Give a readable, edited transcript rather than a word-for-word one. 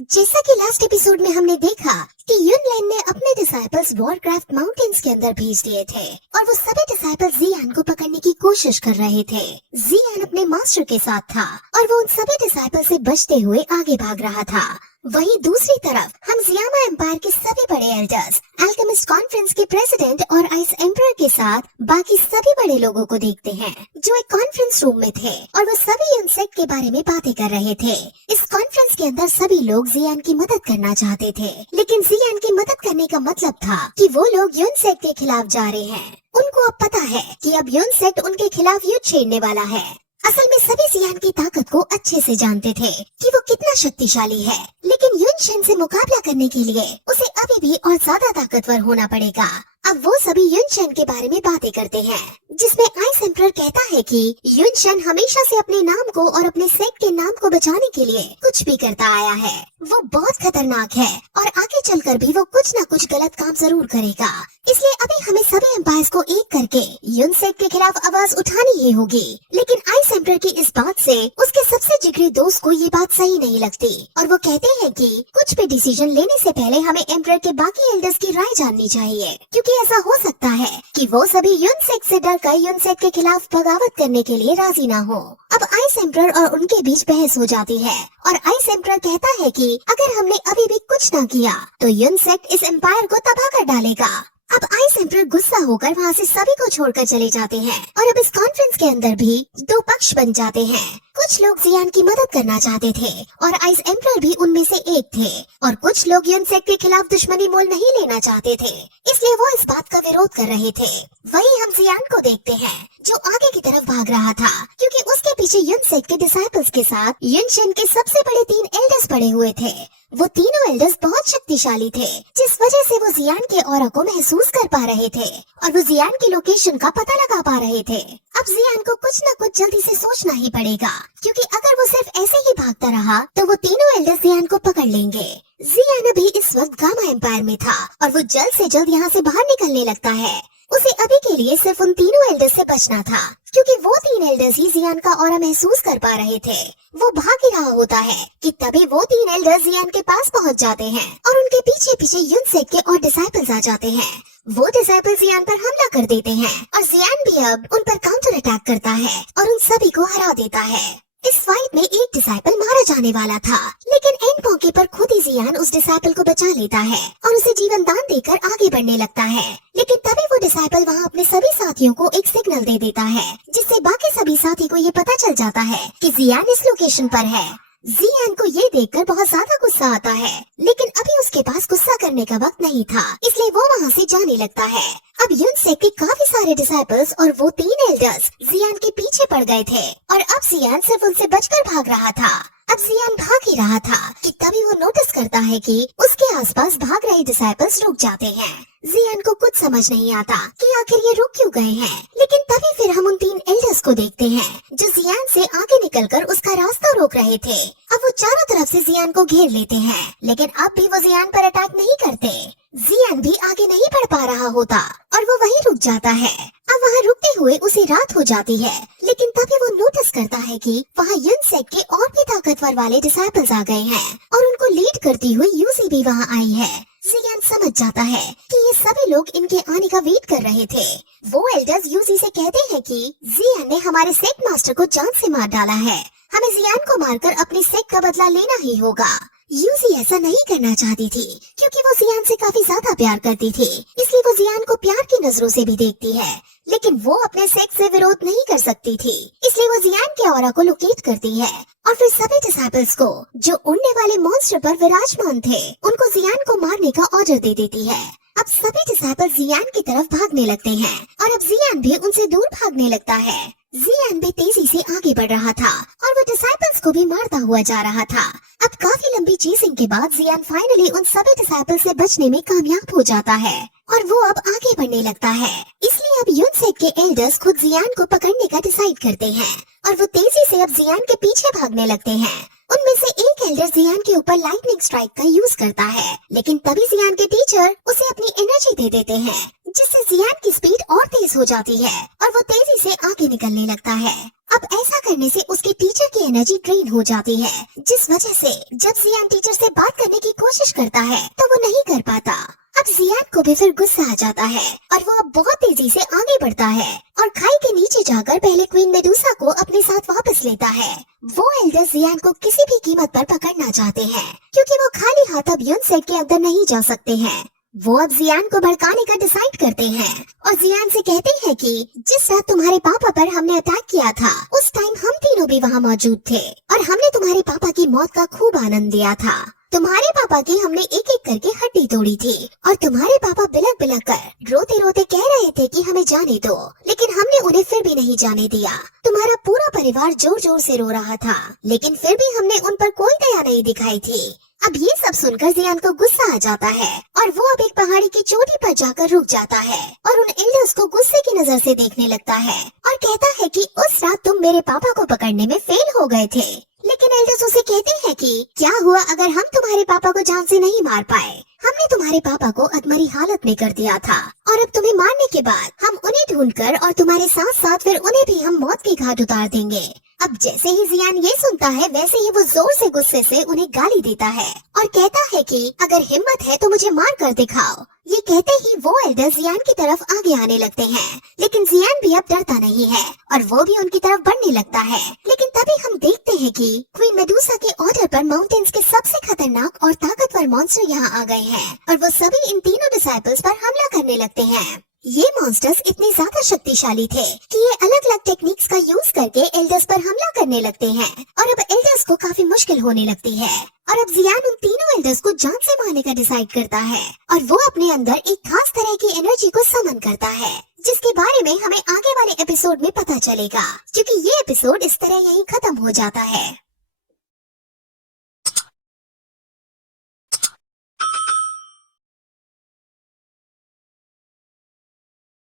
जैसा कि last episode में हमने देखा कि युनलैन ने अपने डिसाइपल्स वॉरक्राफ्ट माउंटेन्स के अंदर भेज दिए थे और वो सभी डिसाइपल्स जियान को पकड़ने की कोशिश कर रहे थे। जियान अपने मास्टर के साथ था और वो उन सभी डिसाइपल से बचते हुए आगे भाग रहा था। वहीं दूसरी तरफ हम जियामा एम्पायर के सभी बड़े एल्डर्स, अल्केमिस्ट कॉन्फ्रेंस के प्रेसिडेंट और आइस एम्परर के साथ बाकी सभी बड़े लोगों को देखते हैं जो एक कॉन्फ्रेंस रूम में थे और वो सभी इंसेक्ट के बारे में बातें कर रहे थे। इस कॉन्फ्रेंस के अंदर सभी लोग जियान की मदद करना चाहते थे, लेकिन जियान की मदद करने का मतलब था कि वो लोग युनसेक्ट के खिलाफ जा रहे हैं। उनको अब पता है कि अब युनसेक्ट उनके खिलाफ युद्ध छेड़ने वाला है। असल में सभी जियान की ताकत को अच्छे से जानते थे कि वो कितना शक्तिशाली है, लेकिन युनशेन से मुकाबला करने के लिए उसे अभी भी और ज्यादा ताकतवर होना पड़ेगा। अब वो सभी युनशेन के बारे में बातें करते हैं, जिसमें आइस एम्परर कहता है कि युनशेन हमेशा से अपने नाम को और अपने सेक्ट के नाम को बचाने के लिए कुछ भी करता आया है। वो बहुत खतरनाक है और आगे चलकर भी वो कुछ न कुछ गलत काम जरूर करेगा। इसलिए अभी हमें सभी एम्पायर्स को एक करके युनसेक्ट के खिलाफ आवाज उठानी ही होगी। लेकिन आइस एम्परर की इस बात से उसके सबसे जिगरी दोस्त को ये बात सही नहीं लगती और वो कहते हैं कि कुछ भी डिसीजन लेने से पहले हमें एम्परर के बाकी एल्डर्स की राय जाननी चाहिए, क्योंकि ऐसा हो सकता है कि वो सभी युनसेक्ट से डरकर युनसेक्ट के खिलाफ बगावत करने के लिए राजी ना हो। अब आइस एम्परर और उनके बीच बहस हो जाती है और आइस एम्परर कहता है कि अगर हमने अभी भी कुछ न किया तो युनसेक्ट इस एम्पायर को तबाह कर डालेगा। अब आइस एम्परर गुस्सा होकर वहाँ से सभी को छोड़कर चले जाते हैं और अब इस कॉन्फ्रेंस के अंदर भी दो पक्ष बन जाते हैं। कुछ लोग जियान की मदद करना चाहते थे और आइस एम्परर भी उनमें से एक थे, और कुछ लोग युनसेक्ट के खिलाफ दुश्मनी मोल नहीं लेना चाहते थे, इसलिए वो इस बात का विरोध कर रहे थे। वहीं हम जियान को देखते हैं जो आगे की तरफ भाग रहा था, क्योंकि उसके पीछे युनसेक्ट के डिसाइपल्स के साथ युनशेन के सबसे बड़े 3 एल्डर्स पड़े हुए थे। वो तीनों एल्डर्स बहुत शक्तिशाली थे, जिस वजह से वो जियान के ऑरा को महसूस कर पा रहे थे और वो जियान की लोकेशन का पता लगा पा रहे थे। अब जियान को कुछ न कुछ जल्दी से सोचना ही पड़ेगा, क्योंकि अगर वो सिर्फ ऐसे ही भागता रहा तो वो तीनों एल्डर्स जियान को पकड़ लेंगे। जियान अभी इस वक्त गामा एम्पायर में था और वो जल्द से जल्द यहाँ से बाहर निकलने लगता है। उसे अभी के लिए सिर्फ उन तीनों एल्डर्स से बचना था, क्योंकि वो 3 एल्डर्स ही जियान का ऑरा महसूस कर पा रहे थे। वो भाग ही रहा होता है कि तभी वो 3 एल्डर्स जियान के पास पहुंच जाते हैं और उनके पीछे पीछे युनसेक्ट के और डिसाइपल्स आ जाते हैं। वो डिसाइपल जियान पर हमला कर देते हैं और जियान भी अब उन पर काउंटर अटैक करता है और उन सभी को हरा देता है। इस फाइट में एक डिसाइपल मारा जाने वाला था, लेकिन एंड मौके पर खुद ही जियान उस डिसाइपल को बचा लेता है और उसे जीवन दान देकर आगे बढ़ने लगता है। लेकिन तभी वो डिसाइपल वहाँ अपने सभी साथियों को एक सिग्नल दे देता है, जिससे बाकी सभी साथी को ये पता चल जाता है कि जियान इस लोकेशन पर है। जियान को ये देखकर बहुत ज्यादा गुस्सा आता है, लेकिन अभी उसके पास गुस्सा करने का वक्त नहीं था, इसलिए वो वहाँ से जाने लगता है। अब युनसेक्ट के काफी सारे डिसाइपल्स और वो 3 एल्डर्स जियान के पीछे पड़ गए थे और अब जियान सिर्फ उनसे बचकर भाग रहा था। अब जियान भाग ही रहा था कि तभी वो नोटिस करता है कि उसके आसपास भाग रहे डिसाइपल्स रुक जाते हैं। जियान को कुछ समझ नहीं आता कि आखिर ये रुक क्यों गए हैं, लेकिन तभी फिर हम उन 3 एल्डर्स को देखते हैं जो जियान से आगे निकलकर उसका रास्ता रोक रहे थे। अब वो चारों तरफ से जियान को घेर लेते हैं, लेकिन अब भी वो जियान पर अटैक नहीं करते। जियान भी आगे नहीं बढ़ पा रहा होता और वो वहीं रुक जाता है। अब वहाँ रुकते हुए उसे रात हो जाती है, लेकिन तभी वो नोटिस करता है कि वहाँ युनसेक्ट के और भी ताकतवर वाले डिसाइपल्स आ गए हैं और उनको लीड करती हुई यूजी भी वहाँ आई है। जियान समझ जाता है कि ये सभी लोग इनके आने का वेट कर रहे थे। वो एल्डर्स यूजी से कहते हैं कि जियान ने हमारे सेक्ट मास्टर को जान से मार डाला है, हमें जियान को मारकर अपने सेक्ट का बदला लेना ही होगा। यूजी ऐसा नहीं करना चाहती थी, क्योंकि वो जियान से काफी ज्यादा प्यार करती थी, इसलिए वो जियान को प्यार की नजरों से भी देखती है, लेकिन वो अपने सेक्स से विरोध नहीं कर सकती थी, इसलिए वो जियान के ऑरा को लोकेट करती है और फिर सभी डिसाइपल्स को जो उड़ने वाले मॉन्स्टर पर विराजमान थे उनको जियान को मारने का ऑर्डर दे देती है। अब सभी डिसाइपल्स जियान की तरफ भागने लगते हैं और अब जियान भी उनसे दूर भागने लगता है। जियान भी तेजी से आगे बढ़ रहा था और वो डिसाइपल्स को भी मारता हुआ जा रहा था। अब काफी लंबी चेसिंग के बाद जियान फाइनली उन सभी डिसाइपल्स से बचने में कामयाब हो जाता है और वो अब आगे बढ़ने लगता है। इसलिए अब युनसेक्ट के एल्डर्स खुद जियान को पकड़ने का डिसाइड करते हैं और वो तेजी से अब जियान के पीछे भागने लगते हैं। उनमें से एक एल्डर जियान के ऊपर लाइटनिंग स्ट्राइक का यूज करता है, लेकिन तभी जियान के टीचर उसे अपनी एनर्जी दे देते हैं, जिससे जियान की स्पीड और तेज हो जाती है और वो तेजी से आगे निकलने लगता है। अब ऐसा करने से उसके टीचर की एनर्जी ड्रेन हो जाती है, जिस वजह से जब जियान टीचर से बात करने की कोशिश करता है तो वो नहीं कर पाता। अब जियान को भी फिर गुस्सा आ जाता है और वो अब बहुत तेजी से आगे बढ़ता है और खाई के नीचे जाकर पहले क्वीन मेडुसा को अपने साथ वापस लेता है। वो एल्डर्स जियान को किसी भी कीमत पर पकड़ना चाहते हैं, क्योंकि वो खाली हाथ अब युन सेट के अंदर नहीं जा सकते हैं। वो अब जियान को भड़काने का डिसाइड करते हैं और जियान से कहते हैं कि जिस रात तुम्हारे पापा पर हमने अटैक किया था उस टाइम हम तीनों भी वहाँ मौजूद थे और हमने तुम्हारे पापा की मौत का खूब आनंद लिया था। तुम्हारे पापा की हमने एक एक करके हड्डी तोड़ी थी और तुम्हारे पापा बिलक बिलक कर रोते रोते कह रहे थे कि हमें जाने दो, लेकिन हमने उन्हें फिर भी नहीं जाने दिया। तुम्हारा पूरा परिवार जोर जोर से रो रहा था, लेकिन फिर भी हमने उन पर कोई दया नहीं दिखाई थी। अब ये सब सुनकर जियान को गुस्सा आ जाता है और वो अब एक पहाड़ी की चोटी पर जाकर रुक जाता है और उन एल्डर्स को गुस्से की नजर से देखने लगता है और कहता है कि उस रात तुम मेरे पापा को पकड़ने में फेल हो गए थे। लेकिन एल्डर्स उसे कहते हैं कि क्या हुआ अगर हम तुम्हारे पापा को जान से नहीं मार पाए। हमने तुम्हारे पापा को अधमरी हालत में कर दिया था और अब तुम्हें मारने के बाद हम उन्हें ढूंढकर और तुम्हारे साथ साथ फिर उन्हें भी हम मौत के घाट उतार देंगे। अब जैसे ही जियान ये सुनता है वैसे ही वो जोर से गुस्से से उन्हें गाली देता है और कहता है कि अगर हिम्मत है तो मुझे मार कर दिखाओ। ये कहते ही वो एल्डर जियान की तरफ आगे आने लगते हैं, लेकिन जियान भी अब डरता नहीं है और वो भी उनकी तरफ बढ़ने लगता है। लेकिन तभी हम देखते हैं कि क्वीन मेडुसा के ऑर्डर पर माउंटेन्स के सबसे खतरनाक और ताकतवर मॉन्स्टर यहाँ आ गए हैं और वो सभी इन तीनों डिसाइपल्स पर हमला करने लगते हैं। ये मॉन्स्टर्स इतने ज्यादा शक्तिशाली थे कि ये अलग अलग टेक्निक्स का यूज करके एल्डर्स पर हमला करने लगते हैं और अब एल्डर्स को काफी मुश्किल होने लगती है। और अब जियान उन तीनों एल्डर्स को जान से मारने का डिसाइड करता है और वो अपने अंदर एक खास तरह की एनर्जी को समन करता है, जिसके बारे में हमें आगे वाले एपिसोड में पता चलेगा, क्योंकि ये एपिसोड इस तरह यहीं खत्म हो जाता है।